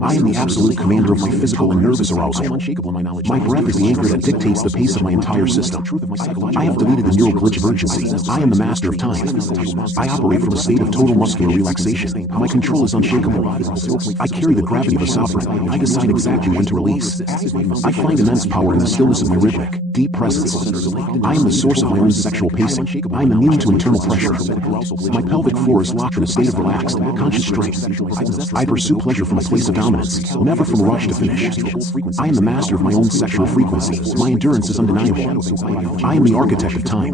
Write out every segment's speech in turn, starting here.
I am the absolute commander of my physical and nervous arousal. My breath is the anchor that dictates the pace of my entire system. I have deleted the neural glitch of urgency. I am the master of time. I operate from a state of total muscular relaxation. My control is unshakable. I carry the gravity of a sovereign. I decide exactly when to release. I find immense power in the stillness of my rhythmic, deep presence. I am the source of my own sexual pacing. I am immune to internal pressure. My pelvic floor is locked in a state of relaxed, conscious strength. I pursue pleasure from a place of dominance, never from rush to finish. I am the master of my own sexual frequency. My endurance is undeniable. I am the architect of time.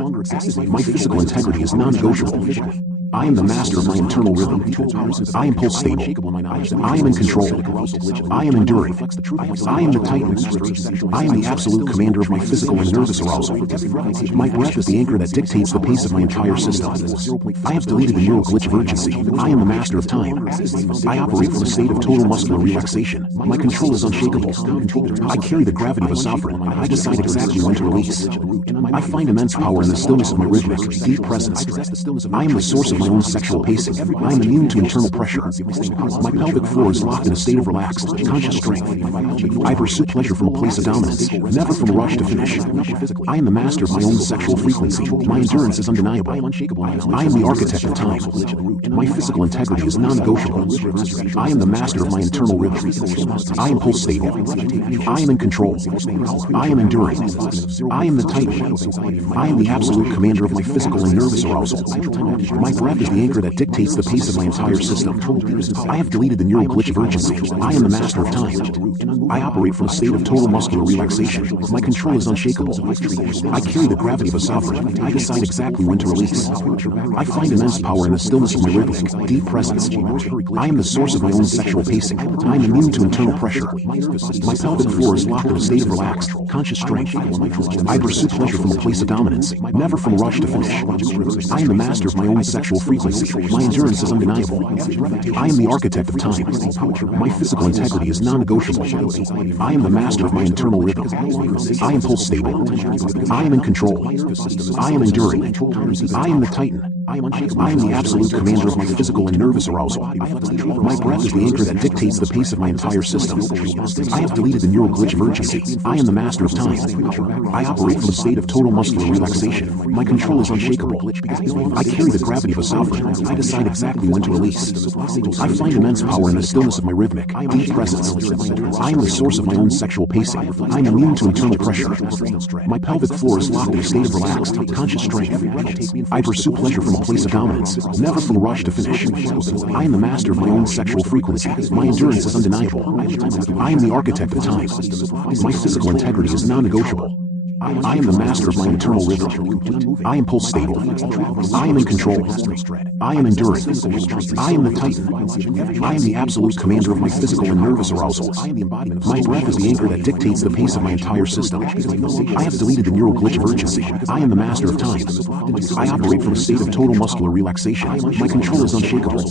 My physical integrity is non-negotiable. I am the master of my internal rhythm. I am pulse stable. I am in control. I am enduring. I am the titan. I am the absolute commander of my physical and nervous arousal. My breath is the anchor that dictates the pace of my entire system. I have deleted the neural glitch of urgency. I am the master of time. I operate from a state of total muscular relaxation. My control is unshakable. I carry the gravity of a sovereign. I decide exactly when to release. I find immense power in the stillness of my rhythmic, deep presence. I am the source of my own sexual pacing. I am immune to internal pressure. My pelvic floor is locked in a state of relaxed, conscious strength. I pursue pleasure from a place of dominance, never from rush to finish. I am the master of my own sexual frequency. My endurance is undeniable. I am the architect of time. My physical integrity is non-negotiable. I am the master of my internal rhythm. I am pulse stable. I am in control. I am enduring. I am the titan. I am the absolute commander of my physical and nervous arousal. My breath is the anchor that dictates the pace of my entire system. I have deleted the neural glitch of urgency. I am the master of time. I operate from a state of total muscular relaxation. My control is unshakable. I carry the gravity of a sovereign. I decide exactly when to release. I find immense power in the stillness of my rhythmic, deep presence. I am the source of my own sexual pacing. I am immune to internal pressure. My pelvic floor is locked in a state of relaxed, conscious strength. I pursue pleasure from a place of dominance, never from rush to finish. I am the master of my own sexual frequency. My endurance is undeniable. I am the architect of time. My physical integrity is non-negotiable. I am the master of my internal rhythm. I am pulse stable. I am in control. I am enduring. I am the titan. I am the absolute commander of my physical and nervous arousal. My breath is the anchor that dictates the pace of my entire system. I have deleted the neural glitch of urgency. I am the master of time. I operate from a state of total muscular relaxation. My control is unshakable. I carry the gravity of a sovereign. I decide exactly when to release. I find immense power in the stillness of my rhythmic, deep presence. I am the source of my own sexual pacing. I am immune to internal pressure. My pelvic floor is locked in a state of relaxed, conscious strength. I pursue pleasure from a place of dominance, never from rush to finish. I am the master of my own sexual frequency. My endurance is undeniable. I am the architect of time. My physical integrity is non-negotiable. I am the master of my internal rhythm. I am pulse stable. I am in control. I am enduring. I am the titan. I am the absolute commander of my physical and nervous arousal. My breath is the anchor that dictates the pace of my entire system. I have deleted the neural glitch of urgency. I am the master of time. I operate from a state of total muscular relaxation. My control is unshakable.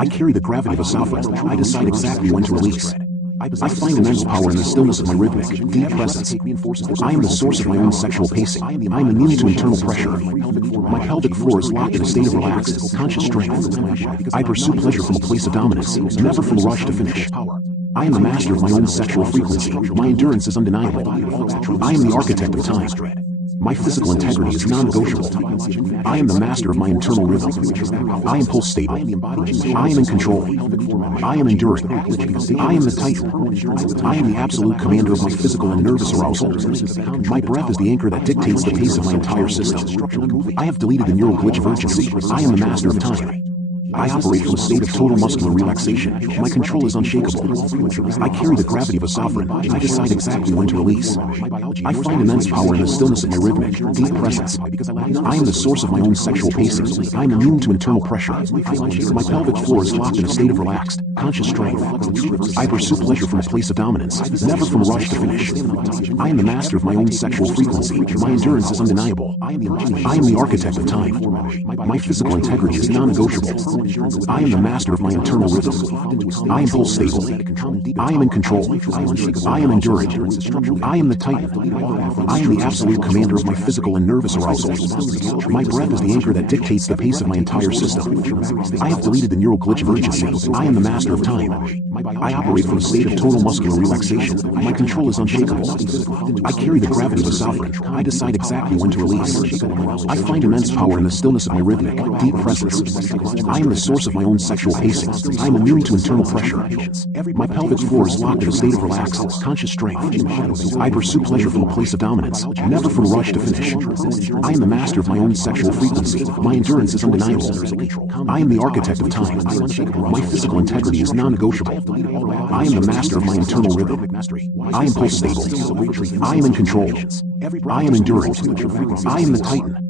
I carry the gravity of a sovereign. I decide exactly when to release. I find immense power in the stillness of my rhythmic, deep presence. I am the source of my own sexual pacing. I am immune to internal pressure. My pelvic floor is locked in a state of relaxed, conscious strength. I pursue pleasure from a place of dominance, never from rush to finish. I am the master of my own sexual frequency. My endurance is undeniable. I am the architect of time. My physical integrity is non-negotiable. I am the master of my internal rhythm. I am pulse stable. I am in control. I am enduring. I am the titan. I am the absolute commander of my physical and nervous arousal. My breath is the anchor that dictates the pace of my entire system. I have deleted the neural glitch of urgency. I am the master of time. I operate from a state of total muscular relaxation. My control is unshakable. I carry the gravity of a sovereign. I decide exactly when to release. I find immense power in the stillness of my rhythmic, deep presence. I am the source of my own sexual pacing. I am immune to internal pressure. My pelvic floor is locked in a state of relaxed, conscious strength. I pursue pleasure from a place of dominance, never from rush to finish. I am the master of my own sexual frequency. My endurance is undeniable. I am the architect of time. My physical integrity is non-negotiable. I am the master of my internal rhythm. I am pulse stable. I am in control. I am enduring. I am the titan. I am the absolute commander of my physical and nervous arousal. My breath is the anchor that dictates the pace of my entire system. I have deleted the neural glitch of urgency. I am the master of time. I operate from a state of total muscular relaxation. My control is unshakable. I carry the gravity of a sovereign. I decide exactly when to release. I find immense power in the stillness of my rhythmic, deep presence. I am the source of my own sexual pacing. I am immune to internal pressure. My pelvic floor is locked in a state of relaxed, conscious strength. I pursue pleasure from a place of dominance, never from rush to finish. I am the master of my own sexual frequency. My endurance is undeniable. I am the architect of time. My physical integrity is non-negotiable. I am the master of my internal rhythm. I am pulse stable. I am in control. I am enduring. I am the titan.